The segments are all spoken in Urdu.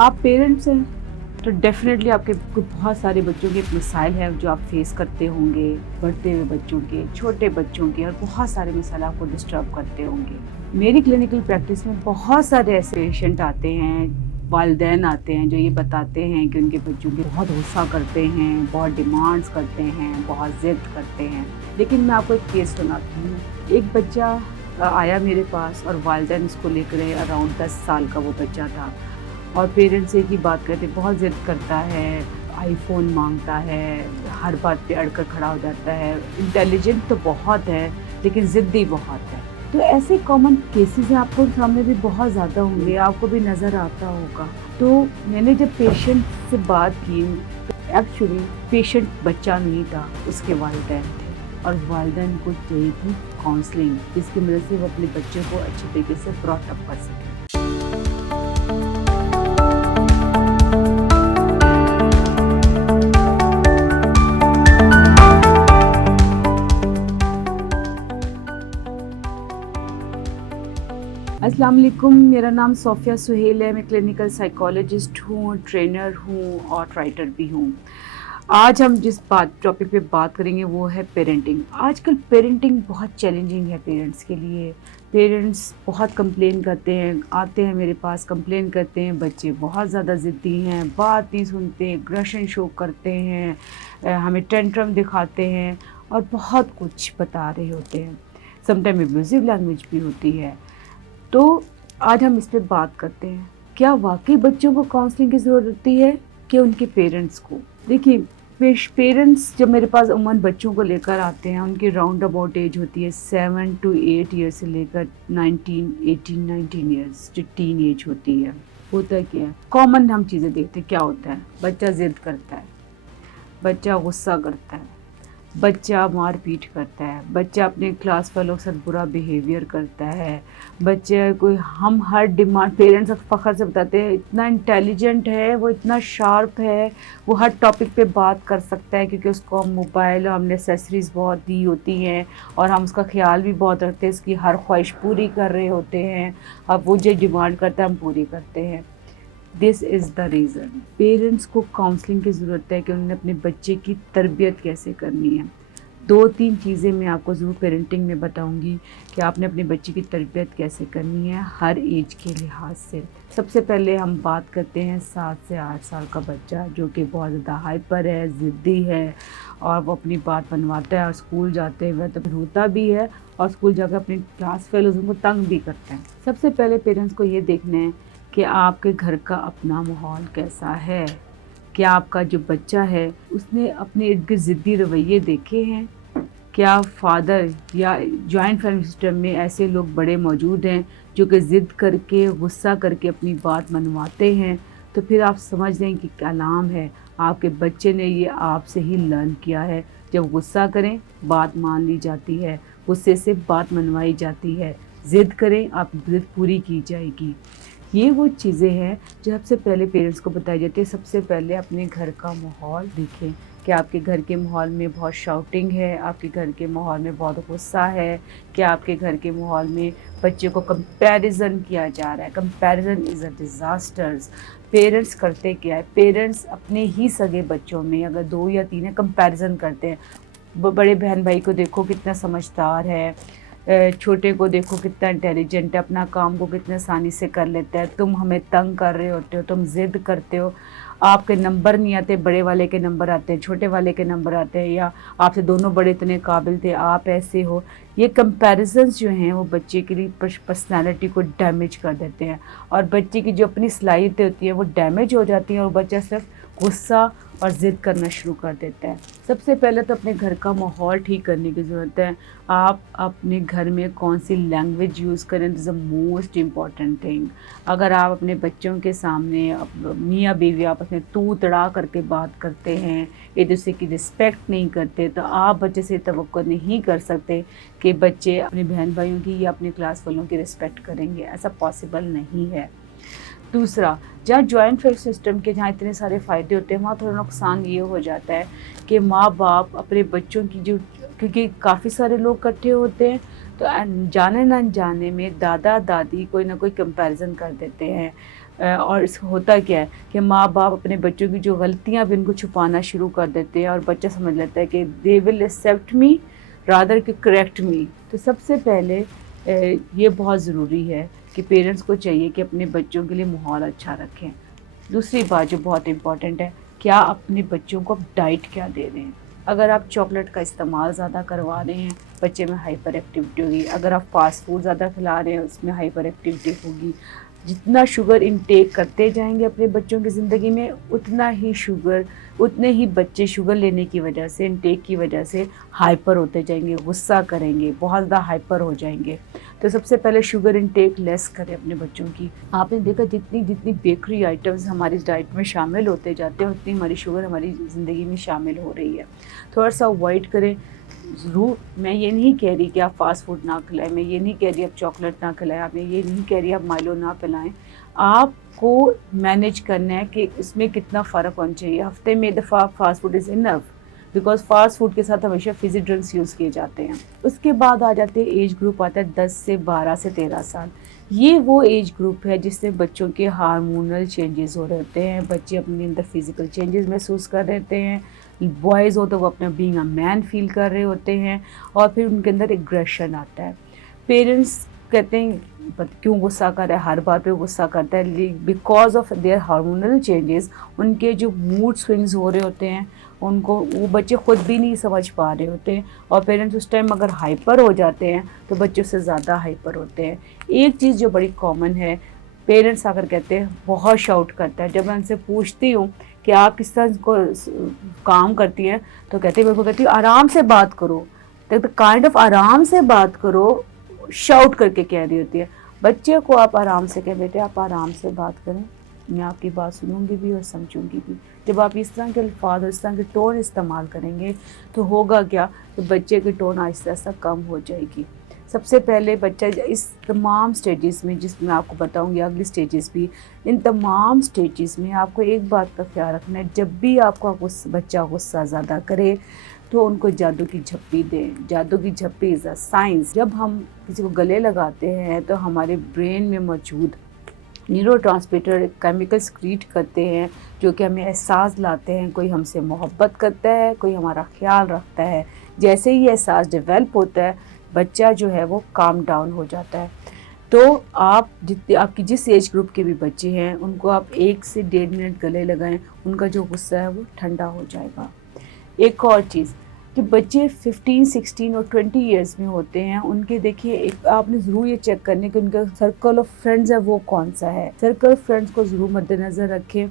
آپ پیرنٹس ہیں تو ڈیفینیٹلی آپ کے بہت سارے بچوں کے مسائل ہیں جو آپ فیس کرتے ہوں گے، بڑھتے ہوئے بچوں کے، چھوٹے بچوں کے، اور بہت سارے مسائل آپ کو ڈسٹرب کرتے ہوں گے۔ میری کلینکل پریکٹس میں بہت سارے ایسے پیشنٹ آتے ہیں، والدین آتے ہیں جو یہ بتاتے ہیں کہ ان کے بچوں کے بہت غصہ کرتے ہیں، بہت ڈیمانڈس کرتے ہیں، بہت ضد کرتے ہیں۔ لیکن میں آپ کو ایک کیس سناتی ہوں۔ ایک بچہ آیا میرے پاس اور والدین اس کو لے کر اراؤنڈ 10 سال کا وہ بچہ تھا، اور پیرنٹس ایک ہی بات کرتے، بہت ضد کرتا ہے، آئی فون مانگتا ہے، ہر بات پہ اڑ کر کھڑا ہو جاتا ہے، انٹیلیجنٹ تو بہت ہے لیکن ضدی بہت ہے۔ تو ایسے کامن کیسز ہیں، آپ کو سامنے بھی بہت زیادہ ہوں گے، آپ کو بھی نظر آتا ہوگا۔ تو میں نے جب پیشنٹ سے بات کی، ایکچولی پیشنٹ بچہ نہیں تھا، اس کے والدین تھے، اور والدین کو چاہیے تھی کاؤنسلنگ، جس کی مدد سے وہ اپنے بچے کو اچھی طریقے سے براٹ اپ کر سکے۔ السلام علیکم، میرا نام صوفیہ سہیل ہے، میں کلینکل سائیکالوجسٹ ہوں، ٹرینر ہوں اور رائٹر بھی ہوں۔ آج ہم جس ٹاپک پہ بات کریں گے وہ ہے پیرنٹنگ۔ آج کل پیرنٹنگ بہت چیلنجنگ ہے پیرنٹس کے لیے۔ پیرنٹس بہت کمپلین کرتے ہیں، آتے ہیں میرے پاس کمپلین کرتے ہیں، بچے بہت زیادہ ضدی ہیں، بات نہیں سنتے، اگریشن شو کرتے ہیں، ہمیں ٹینٹرم دکھاتے ہیں اور بہت کچھ بتا رہے ہوتے ہیں۔ سم ٹائم ایبیوزو لینگویج بھی ہوتی ہے۔ تو آج ہم اس پہ بات کرتے ہیں، کیا واقعی بچوں کو کاؤنسلنگ کی ضرورت ہوتی ہے کہ ان کے پیرنٹس کو؟ دیکھیے، پیرنٹس جب میرے پاس عموماً بچوں کو لے کر آتے ہیں، ان کی راؤنڈ اباؤٹ ایج ہوتی ہے 7 to 8 ایئر سے لے کر 18 ایئرس، جو ٹین ایج ہوتی ہے۔ ہوتا کیا ہے، کامن ہم چیزیں دیکھتے ہیں، کیا ہوتا ہے؟ بچہ ضد کرتا ہے، بچہ غصہ کرتا ہے، بچہ مار پیٹ کرتا ہے، بچہ اپنے کلاس فیلو کے ساتھ برا بیہیویئر کرتا ہے، بچے کوئی، ہم ہر ڈیمانڈ، پیرنٹس فخر سے بتاتے ہیں اتنا انٹیلیجنٹ ہے، وہ اتنا شارپ ہے، وہ ہر ٹاپک پہ بات کر سکتا ہے، کیونکہ اس کو ہم موبائل اور ہم نے ایکسیسریز بہت دی ہوتی ہیں، اور ہم اس کا خیال بھی بہت رکھتے ہیں، اس کی ہر خواہش پوری کر رہے ہوتے ہیں، اب وہ جو ڈیمانڈ کرتا ہے ہم پوری کرتے ہیں۔ دس از دا ریزن پیرنٹس کو کاؤنسلنگ کی ضرورت ہے کہ انہوں نے اپنے بچے کی تربیت کیسے کرنی ہے۔ 2-3 چیزیں میں آپ کو ضرور پیرنٹنگ میں بتاؤں گی کہ آپ نے اپنے بچے کی تربیت کیسے کرنی ہے ہر ایج کے لحاظ سے۔ سب سے پہلے ہم بات کرتے ہیں 7 سے 8 سال کا بچہ، جو کہ بہت زیادہ ہائپر ہے، ضدی ہے، اور وہ اپنی بات منواتا ہے، اور اسکول جاتے ہوئے تو روتا بھی ہے، اور اسکول جا کر اپنی کلاس فیلوز کو تنگ بھی کرتا ہے۔ سب سے پہلے پیرنٹس کو یہ دیکھنا ہے کہ آپ کے گھر کا اپنا ماحول کیسا ہے، کیا آپ کا جو بچہ ہے اس نے اپنے ارد گرد ضدی رویے دیکھے ہیں؟ کیا فادر یا جوائنٹ فیملی سسٹم میں ایسے لوگ بڑے موجود ہیں جو کہ ضد کر کے، غصہ کر کے اپنی بات منواتے ہیں؟ تو پھر آپ سمجھ لیں کہ کلام ہے، آپ کے بچے نے یہ آپ سے ہی لرن کیا ہے۔ جب غصہ کریں بات مان لی جاتی ہے، غصے سے بات منوائی جاتی ہے، ضد کریں آپ کی ضد پوری کی جائے گی۔ یہ وہ چیزیں ہیں جو سب سے پہلے پیرنٹس کو بتائی جاتی ہے۔ سب سے پہلے اپنے گھر کا ماحول دیکھیں کہ آپ کے گھر کے ماحول میں بہت شاؤٹنگ ہے، آپ کے گھر کے ماحول میں بہت غصہ ہے، کہ آپ کے گھر کے ماحول میں بچے کو کمپیریزن کیا جا رہا ہے۔ کمپیریزن از اے ڈیزاسٹرز۔ پیرنٹس کرتے کیا ہے؟ پیرنٹس اپنے ہی سگے بچوں میں اگر 2 یا 3 ہیں کمپیریزن کرتے ہیں۔ بڑے بہن بھائی کو دیکھو کتنا سمجھدار ہے، چھوٹے کو دیکھو کتنا انٹیلیجنٹ ہے، اپنا کام کو کتنے آسانی سے کر لیتا ہے، تم ہمیں تنگ کر رہے ہوتے ہو، تم ضد کرتے ہو، آپ کے نمبر نہیں آتے، بڑے والے کے نمبر آتے ہیں، چھوٹے والے کے نمبر آتے ہیں، یا آپ سے دونوں بڑے اتنے قابل تھے، آپ ایسے ہو۔ یہ کمپیریزنز جو ہیں وہ بچے کے لیے پرسنالٹی کو ڈیمیج کر دیتے ہیں، اور بچے کی جو اپنی صلاحیتیں ہوتی ہیں وہ ڈیمیج ہو جاتی ہیں، اور بچہ صرف غصہ اور ضد کرنا شروع کر دیتا ہے۔ سب سے پہلے تو اپنے گھر کا ماحول ٹھیک کرنے کی ضرورت ہے۔ آپ اپنے گھر میں کون سی لینگویج یوز کریں، دس از اے موسٹ امپورٹنٹ تھنگ۔ اگر آپ اپنے بچوں کے سامنے میاں بیوی آپس میں تو تڑا کر کے بات کرتے ہیں، ایک دوسرے کی رسپیکٹ نہیں کرتے، تو آپ بچے سے توقع نہیں کر سکتے کہ بچے اپنے بہن بھائیوں کی یا اپنے کلاس والوں کی رسپیکٹ کریں گے، ایسا پاسبل نہیں ہے۔ دوسرا، جہاں جوائنٹ فیملی سسٹم کے جہاں اتنے سارے فائدے ہوتے ہیں، وہاں تھوڑا نقصان یہ ہو جاتا ہے کہ ماں باپ اپنے بچوں کی جو، کیونکہ کافی سارے لوگ اکٹھے ہوتے ہیں، تو جانے نہ جانے میں دادا دادی کوئی نہ کوئی کمپیریزن کر دیتے ہیں۔ اور اس ہوتا کیا ہے کہ ماں باپ اپنے بچوں کی جو غلطیاں بھی ان کو چھپانا شروع کر دیتے ہیں اور بچہ سمجھ لیتا ہے کہ دے ول ایکسیپٹ می رادر کہ کریکٹ می. تو سب سے پہلے یہ بہت ضروری ہے کہ پیرنٹس کو چاہیے کہ اپنے بچوں کے لیے ماحول اچھا رکھیں. دوسری بات جو بہت امپورٹنٹ ہے، کیا اپنے بچوں کو ڈائٹ کیا دے رہے ہیں. اگر آپ چاکلیٹ کا استعمال زیادہ کروا رہے ہیں بچے میں ہائپر ایکٹیویٹی ہوگی. اگر آپ فاسٹ فوڈ زیادہ کھلا رہے ہیں اس میں ہائپر ایکٹیویٹی ہوگی. جتنا شوگر انٹیک کرتے جائیں گے اپنے بچوں کی زندگی میں اتنے ہی بچے شوگر لینے کی وجہ سے انٹیک کی وجہ سے ہائپر ہوتے جائیں گے، غصہ کریں گے، بہت زیادہ ہائپر ہو جائیں گے. تو سب سے پہلے شوگر انٹیک لیس کریں اپنے بچوں کی. آپ نے دیکھا جتنی بیکری آئٹمز ہماری ڈائٹ میں شامل ہوتے جاتے ہیں اتنی ہماری شوگر ہماری زندگی میں شامل ہو رہی ہے. تھوڑا سا اوائڈ کریں. ضرور میں یہ نہیں کہہ رہی کہ آپ فاسٹ فوڈ نہ کھلائیں، میں یہ نہیں کہہ رہی آپ چاکلیٹ نہ کھلائیں، آپ نے یہ نہیں کہہ رہی آپ مائلو نہ پلائیں. آپ کو مینیج کرنا ہے کہ اس میں کتنا فرق ہونا چاہیے. ہفتے میں دفعہ fast food is enough, because fast food کے ساتھ ہمیشہ فزی ڈرنکس یوز کیے جاتے ہیں. اس کے بعد آ جاتے ہیں ایج گروپ آتا ہے 10 سے 12 سے 13 سال. یہ وہ ایج گروپ ہے جس سے بچوں کے ہارمونل چینجز ہو رہے ہوتے ہیں، بچے اپنے اندر فزیکل چینجز محسوس کر رہے ہوتے ہیں. بوائز ہو تو وہ اپنا بینگ اے مین فیل کر رہے ہوتے ہیں اور پھر ان کے اندر ایگریشن آتا ہے. پیرنٹس کہتے ہیں کیوں غصہ کر رہا ہے، ہر بات پہ غصہ کرتا ہے. Because of their hormonal changes ان کے جو موڈ سوئنگز ہو رہے ہوتے ہیں ان کو وہ بچے خود بھی نہیں سمجھ پا رہے ہوتے ہیں. اور پیرنٹس اس ٹائم اگر ہائپر ہو جاتے ہیں تو بچے اس سے زیادہ ہائپر ہوتے ہیں. ایک چیز جو بڑی کامن ہے، پیرنٹس اگر کہتے ہیں بہت شاؤٹ کرتا ہے. جب میں ان سے پوچھتی ہوں کہ آپ کس طرح کو کام کرتی ہیں تو کہتے ہیں میرے کو کہتی ہوں آرام سے بات کرو. کائنڈ آف آرام سے بات کرو شاؤٹ کر کے کہہ رہی ہوتی ہے. بچے کو آپ آرام سے کہہ بیٹے آپ آرام سے بات کریں، میں آپ کی بات سنوں گی بھی اور سمجھوں گی بھی. جب آپ اس طرح کے الفاظ اور اس طرح کے ٹون استعمال کریں گے تو ہوگا کیا کہ بچے کی ٹون آہستہ آہستہ کم ہو جائے گی. سب سے پہلے بچہ اس تمام سٹیجز میں، جس میں آپ کو بتاؤں گی اگلی سٹیجز بھی، ان تمام سٹیجز میں آپ کو ایک بات کا خیال رکھنا ہے. جب بھی آپ کا بچہ غصہ زیادہ کرے تو ان کو جادو کی جھپی دیں. جادو کی جھپی از اے سائنس. جب ہم کسی کو گلے لگاتے ہیں تو ہمارے برین میں موجود نیورو ٹرانسمیٹر کیمیکل سکریٹ کرتے ہیں جو کہ ہمیں احساس لاتے ہیں کوئی ہم سے محبت کرتا ہے، کوئی ہمارا خیال رکھتا ہے. جیسے ہی احساس ڈیولپ ہوتا ہے بچہ جو ہے وہ کام ڈاؤن ہو جاتا ہے. تو آپ کی جس ایج گروپ کے بھی بچے ہیں ان کو آپ 1 سے 1.5 منٹ گلے لگائیں، ان کا جو غصہ ہے وہ ٹھنڈا ہو جائے گا. ایک اور چیز کہ بچے 15, 16 اور 20 ایئرس میں ہوتے ہیں ان کے دیکھیے آپ نے ضرور یہ چیک کرنے کہ ان کا سرکل آف فرینڈز ہے وہ کون سا ہے. سرکل آف فرینڈز کو ضرور مد نظر رکھیں.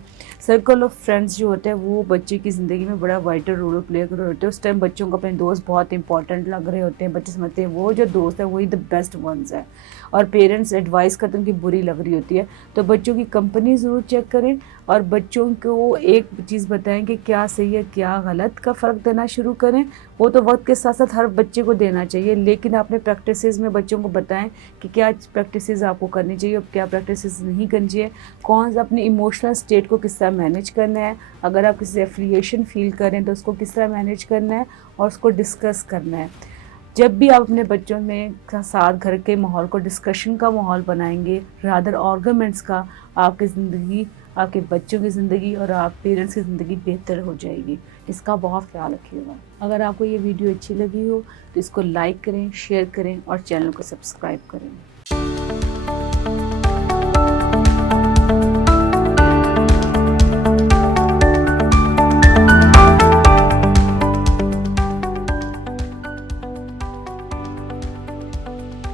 سرکل آف فرینڈز جو ہوتا ہے وہ بچے کی زندگی میں بڑا وائٹل رول پلے کر رہے ہوتے ہیں. اس ٹائم بچوں کو اپنے دوست بہت امپورٹنٹ لگ رہے ہوتے ہیں. بچے سمجھتے ہیں وہ جو دوست ہے وہی دا بیسٹ ونز ہے اور پیرنٹس ایڈوائز کرتے ہیں کہ بری لگ رہی ہوتی ہے. تو بچوں کی کمپنی ضرور چیک کریں اور بچوں کو ایک چیز بتائیں کہ کیا صحیح ہے کیا غلط کا فرق دینا شروع کریں. وہ تو وقت کے ساتھ ساتھ ہر بچے کو دینا چاہیے لیکن اپنے پریکٹسز میں بچوں کو بتائیں کہ کیا پریکٹسز آپ کو کرنی چاہیے اور کیا پریکٹسز نہیں کرنی چاہیے. کون سا اپنی ایموشنل اسٹیٹ کو کس طرح مینیج کرنا ہے، اگر آپ کسی سے ایفیلیشن فیل کریں تو اس کو کس طرح مینیج کرنا ہے اور اس کو ڈسکس کرنا ہے. جب بھی آپ اپنے بچوں میں ساتھ گھر کے ماحول کو ڈسکشن کا ماحول بنائیں گے رادر آرگومنٹس کا، آپ کی زندگی، آپ کے بچوں کی زندگی اور آپ پیرنٹس کی زندگی بہتر ہو جائے گی. اس کا بہت خیال رکھیے گا. اگر آپ کو یہ ویڈیو اچھی لگی ہو تو اس کو لائک کریں، شیئر کریں اور چینل کو سبسکرائب کریں.